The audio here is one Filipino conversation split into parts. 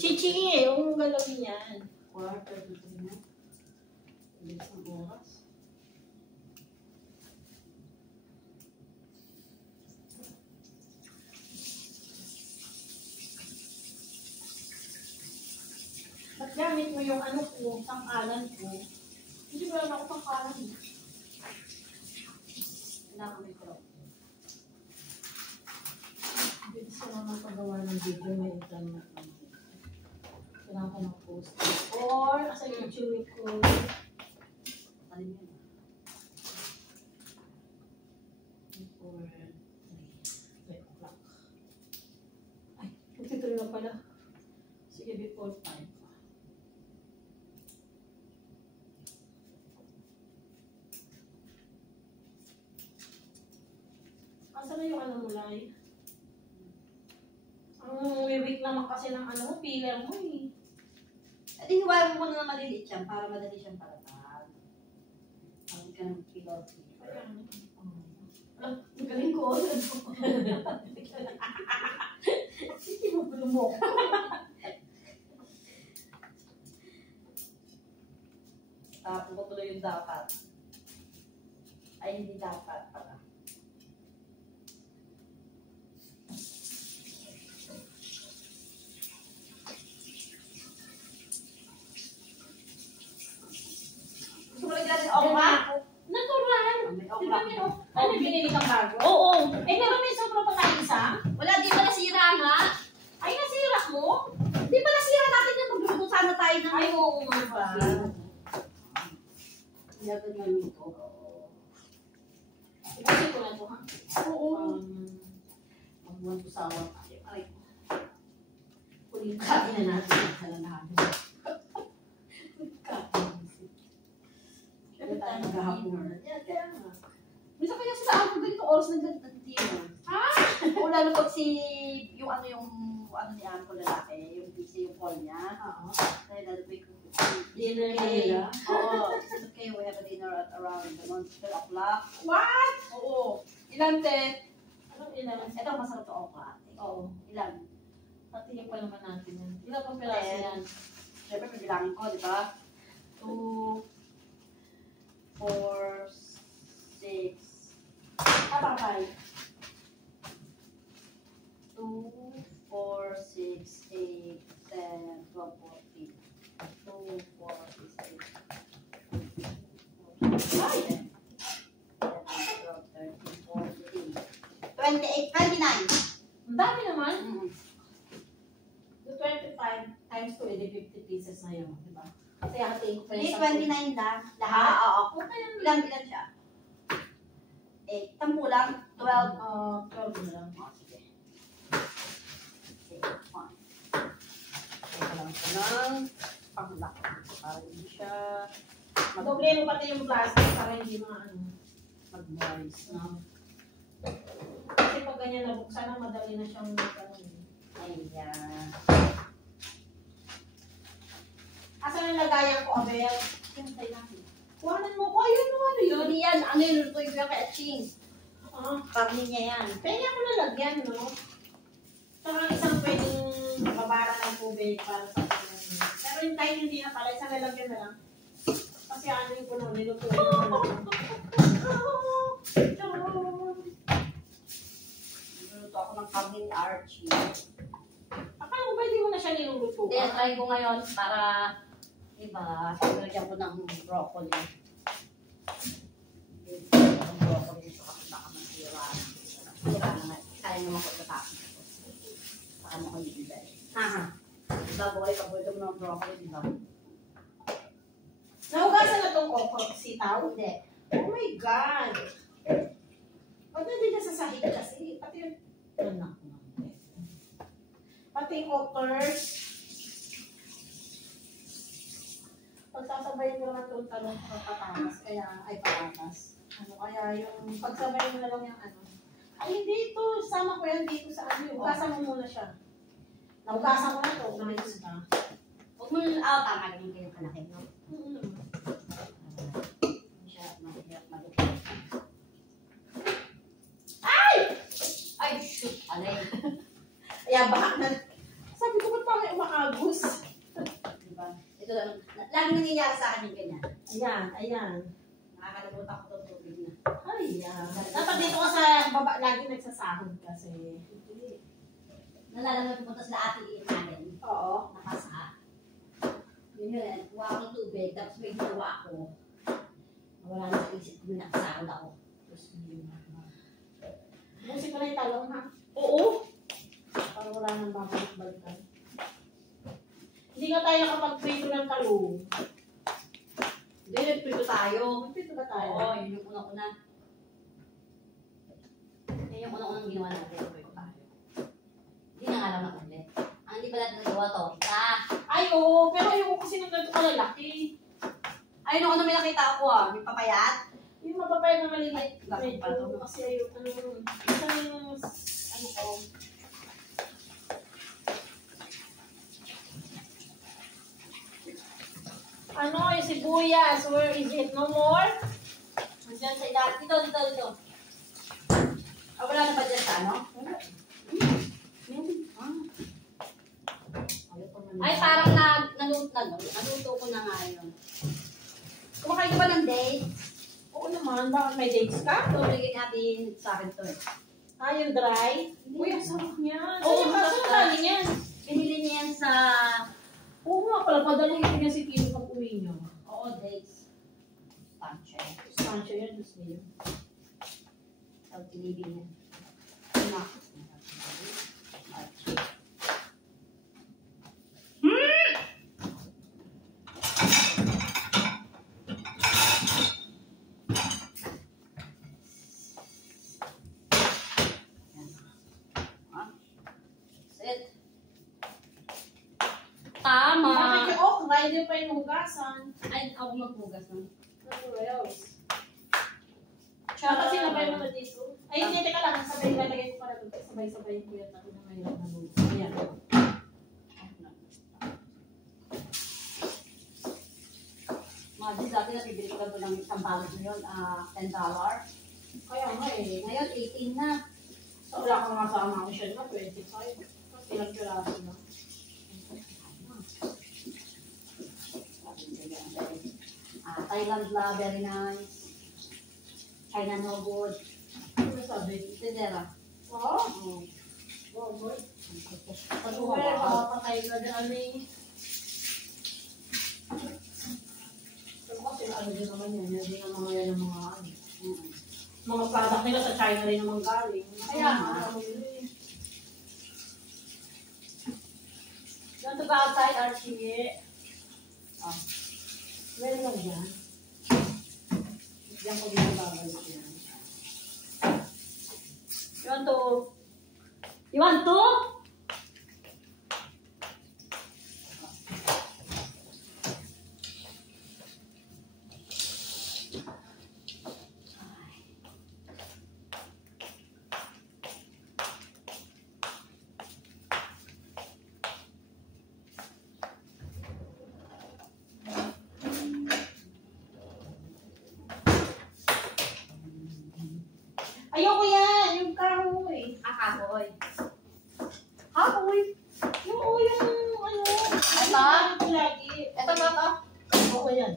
Chichi eh, yung galawin yan. Quarter to 3 na. Ilis ang oras. Ba't gamit mo yung ano ko, pangkalan ko? Hindi ba lang ako pangkalan eh. Kailangan may crop. Hindi sila magpagawa ng video, may exam na kami. Kailangan ko ng post. Or, sa YouTube ko. Ano yun? 4, 3 o'clock. Ay, magtituloy na pala. Sige, before 5. Asa na yung ano mo, Lai? Ang week naman kasi ng ano mo, filler mo eh. At iniwanan mo muna na maliliit yan para madali siyang palatag. Pagod ka ng pilot. Ayan. Ang galing ko. Sige mo, bulumok. Tapos ko tuloy yung dapat. Ay, hindi dapat pala. Gusto mo lang natin okra? Natural. May Di ba okra. may ano, binili kang bago? Oo. Eh, di ba may sobra pa tayo isa? Wala, di ba nasira nga? Ay, nasira mo? Di ba nasira natin yung magluto sana tayo ng Ay, oo nga ba? Ilagan nga nito. Kasi ko na ito, ha? Oo. Ang buwan ko sawa tayo. Aray ko. Kunin kain na natin. Kala natin. Kaya tayo maghahapon. Yan, kaya nga. Minsan kaya sa ako ganito oras na ganito nagtitino. Ha? O lalo pag yung ano ni Anko lalaki, yung busy yung call niya. Oo. Kaya lalo pa yung Dinner na okay. nila? Oo. It's okay, we have a dinner at around 12 o'clock. What? Oo. Ilan, te? Anong ilan? Ito, masarap to ako ate. Oo. Ilan? Patingin pa naman natin yan. Ilan pang piraso yan? Siyempre, may bilangin ko, di ba? 2, 4, 6, Tama, 5. 2, 4, 6, 8, 10, 12, 14. 2, 4, 6, 8. Ay! 28, 29. Ang dami naman. Mm. The 25 times 2, edi 50 pieces na yun, di ba? Kasi hatiin ko pa Hindi, yung 29 lang. Lahat? Oo. Okay. Ilan siya? 8. Tampo lang. 12. 12 na lang. Oh, sige. Okay, fine. Teka lang ko lang. Panglak. Para hindi siya Doble mo pati yung plastic para hindi mag-moist. No? Kasi pag ganyan nabuksan na, madali na siyang Ayan. Asan ang lagayan ko, Abel? Siyempre natin. Kuhanan mo ko, ayun mo, ano yun? Yun yan. Ano yung luto yung kay Aching? Ah, Karni niya yan. kaya ko nalagyan, no? Saka isang pwedeng babara ng tubig para sa kanya. Pero yung time hindi na pala, isang lalagyan na lang. Kasi ano yung puno, nilutuin ko na lang. Niluluto ako ng karni ni Archie. Akala ko ba hindi mo na siya niluluto? Hindi, try ko ngayon para iba, nilagyan ko ng broccoli. Ang broccoli ito kasi baka masira. Sira na nga. Kaya naman ko tatapos ito. Saka mo ko ibigay. Haha. Diba, boy, paborito mo ng broccoli, diba? Nahugasan na itong okra, sitaw? Hindi. Oh my God! Ba't nandun na sa sahig kasi? Pati yung, Anak mo. pati yung okras. Pagsasabayin mo naman itong talong patatas, kaya, ay patatas. Ano kaya yung, pagsabayin mo na lang yung ano. Ay, hindi ito. Sama ko yan dito sa ano. Hugasan mo muna siya. Nahugasan ko na ito. Umayos na. Huwag mo nang tama ganyan kayo kalaki, no? Hindi siya mahirap maluto. Ay! Ay, shoot! Alay. Kaya baka na. Sabi ko laging nangyayari sa akin yung ganyan. Ayan, ayan. Nakakalimutan ko itong tubig na. Ayan. Dapat dito ka sa baba, lagi nagsasahod kasi. Nalala mo pupunta sila ate natin. Oo. Nakasa. Yun yun, kuha ako ng tubig, tapos may ginawa ako. Wala na sa isip ko, nakasahod ako. Busin ko na yung talong, ha? Oo. Para wala nang babalik-balikan. Hindi nga tayo nakapag-prito ng talong. Hindi, nagprito tayo. Magprito ba tayo? Oo, yun yung una-una. Yun yung una-unang ginawa natin, nagprito tayo. Hindi na nga lang na ulit. Ang hindi ba natin nagawa to? Ay, oo. Pero ayoko kasi ng ganito kalalaki. Ay, nung ano may nakita ako may papayat. Yung mapapayag na maliliit. Bakit pa to? Kasi ayoko, ano ko. Ano, yung sibuyas, where is it? No more? Diyan sa ilat. Dito. Wala na ba dyan sa ano? Wala. Ay, parang naluto ko na nga yun. Kumakain ka ba ng date? Oo naman, bakit may dates ka? Tubigin natin sa akin to eh. Ah, yung dry? Uy, ang sarap niya. Oo, Saan masarap. yung galing yan? Binili niya yan sa... Oo nga pala, padali ito niya si Kino pag uwi niyo. Oo, dates. Tanche. Stansya yan, gusto niyo. Sa tinibig niya. Nakit. Sit. Tama. Bakit yung okra, hindi pa yung hugasan? Ay, ako maghugas na. Ano else? Dapat sinabay mo na dito. Ay, hindi, teka lang. Sabay, lalagay ko para doon. Sabay-sabay ko yan. Ako na mahirap na doon. Ayan. Mga di dati napibili ko lang doon ng isang balot na yun, $10. Kaya nga eh. Ngayon, 18 na. So, wala kang masama ko siya na 25. Tapos ilang piraso na. Thailand la, very nice. China no good. Ano sabi? Tindera. Oo. Oo. Oh, good. Patuwa Well, ko. makakatay ka dyan eh. Pero kasi ano din naman yan. Hindi nga mga yan ang mga ano. Mga product nila sa China rin naman galing. Kaya nga. Don't go outside, Archie. Oh. Meron lang dyan. Diyan ko dito babalik yan. You want to? Ayoko yan! Yung kahoy. Kahoy. Kahoy? Yung ano. Ito? Ito lagi. Ito ba ito? Oo yan.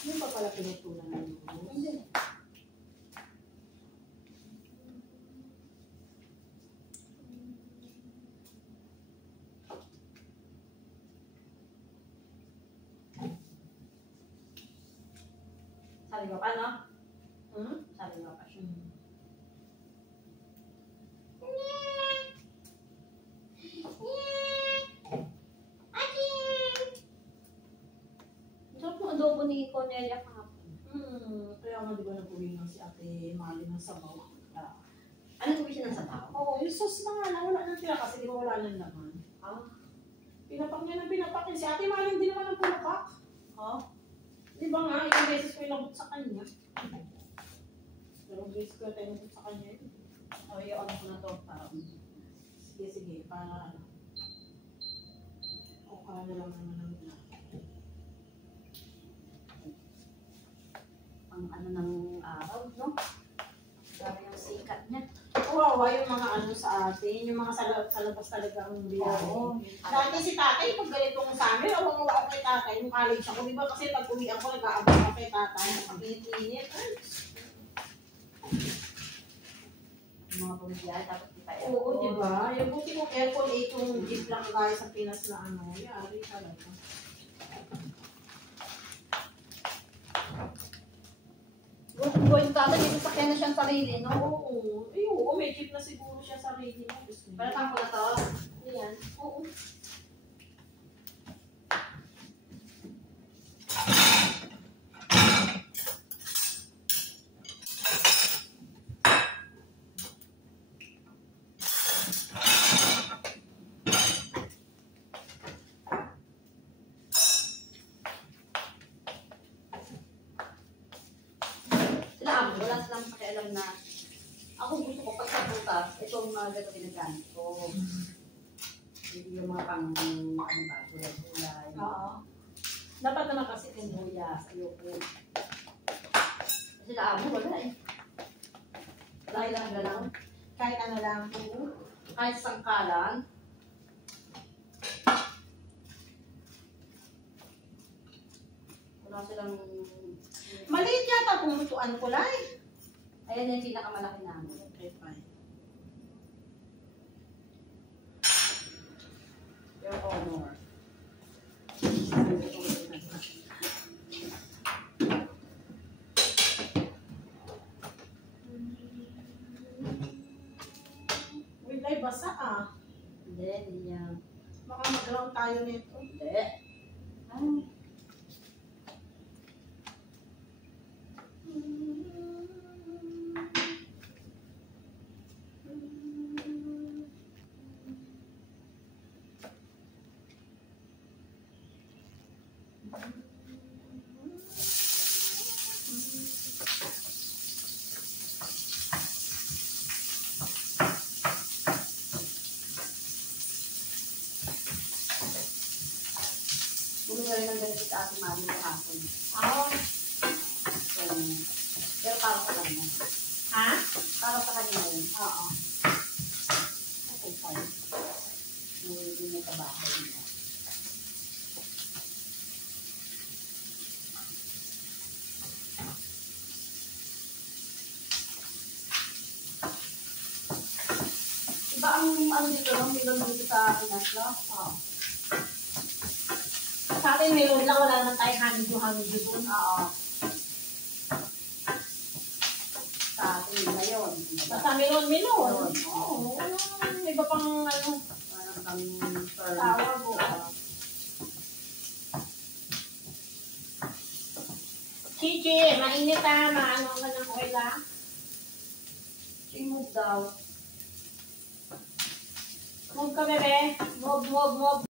Yung pa pala pinutulan ng lubos? Hindi. Sabi ko pa, no? Sabi ko pa siya. Sarap ng adobo ni Cornelia kahapon. Kaya nga di ba nag-uwi nga si Ate Mali ng sabaw? Ano ko siya ng sabaw? Oo, yung sauce na nga lang. Wala nang tira kasi di ba wala nang laman. Pinapak niya ng pinapak yun. Si Ate Mali hindi naman ang pinapak. Di ba nga, ilang beses ko inabot sa kanya. Dalawang beses ko tayo inabot sa kanya yun. ano lang naman ng Ang ano ng araw, no? Grabe yung sikat niya. kawawa yung mga ano sa atin, yung mga sa labas talaga ang biyahe. Oo. Dati si tatay, pag ganito ko sa amin, awang-awa ako kay tatay, yung college ako, di ba? Kasi pag-uwi ako, nag-aabot ako kay tatay, pag-init-init. Yung mga bumibiyahe, tapos kita Oo, di ba? Yung buti kong aircon 8 yung jeep lang kagaya sa Pinas na ano, yari talaga. Buhay yung tatay, dito sa kanya siyang sarili, no? Oo, oo, may jeep na siguro siya sarili niya. Balatan ko na to. Ayan, oo. Wala silang pakialam na ako gusto ko pag sa butas, itong mga gato ginagamit ko. Yung mga pang ano ba, gulay-gulay. Oo. Dapat naman kasi yung Buyas, ayoko. Sila amo, wala eh. Wala ilang galaw. kahit ano lang. Kahit sangkalan. Wala silang... Maliit yata kung lutuan ko lang. Ayan yung pinakamalaki namin. Okay, fine. Your honor. Wait, ay basa ah. Hindi, hindi yan. Baka mag-ground tayo nito. Hindi. Ay. Bumili rin ng ganito sa ating mami kahapon. Ako? So, pero para sa kanya. Ha? Para sa kanya yun. Oo. Okay, fine. Yung may kabahay nila. Iba ang ano dito, no? Milon dito sa Pinas, no? Oo. Sa atin meron lang, wala naman tayo honeydew dun. Oo. Sa atin nila yun. Basta meron. Meron. Oo. Walang iba pang ano, Parang kang term. tawag o. Chichi, mainit ah. Maano ka ng oil ah. Remove daw. Move ka bebe. Move.